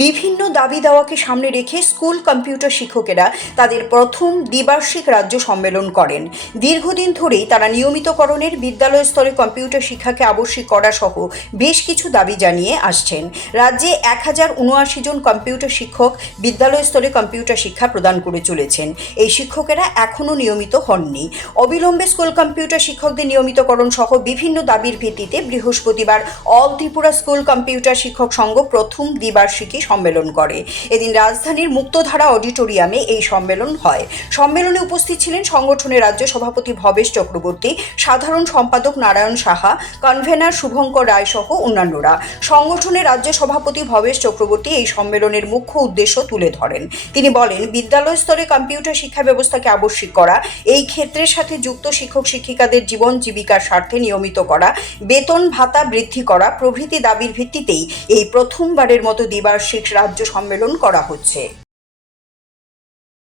বিভিন্ন দাবি দাওয়াকে সামনে রেখে স্কুল কম্পিউটার শিক্ষকেরা তাদের প্রথম দ্বিবার্ষিক রাজ্য সম্মেলন করেন। দীর্ঘদিন ধরেই তারা নিয়মিতকরণের, বিদ্যালয় স্তরে কম্পিউটার শিক্ষাকে আবশ্যিক করা সহ বেশ কিছু দাবি জানিয়ে আসছেন। রাজ্যে 1079 জন কম্পিউটার শিক্ষক বিদ্যালয় স্তরে কম্পিউটার শিক্ষা প্রদান করে চলেছেন। এই শিক্ষকেরা এখনও নিয়মিত হননি। অবিলম্বে স্কুল কম্পিউটার শিক্ষকদের নিয়মিতকরণ সহ বিভিন্ন দাবির ভিত্তিতে বৃহস্পতিবার অল ত্রিপুরা স্কুল কম্পিউটার শিক্ষক সংঘ প্রথম দ্বিবার্ষিক সম্মেলন করে। এদিন রাজধানীর মুক্তধারা অডিটোরিয়ামে এই সম্মেলন হয়। সম্মেলনে উপস্থিত ছিলেন সংগঠনের রাজ্য সভাপতি ভবেশ চক্রবর্তী, সাধারণ সম্পাদক নারায়ণ সাহা, কনভেনার শুভঙ্কর রায় সহ অন্যান্যরা। সংগঠনের রাজ্য সভাপতি ভবেশ চক্রবর্তী এই সম্মেলনের মুখ্য উদ্দেশ্য তুলে ধরেন। তিনি বলেন, বিদ্যালয় স্তরে কম্পিউটার শিক্ষা ব্যবস্থাকে আবশ্যিক করা, এই ক্ষেত্রের সাথে যুক্ত শিক্ষক শিক্ষিকাদের জীবন জীবিকার স্বার্থে নিয়মিত করা, বেতন ভাতা বৃদ্ধি করা প্রভৃতি দাবির ভিত্তিতেই এই প্রথমবারের মতো দ্বিবার্ষিক রাজ্য সম্মেলন করা হচ্ছে।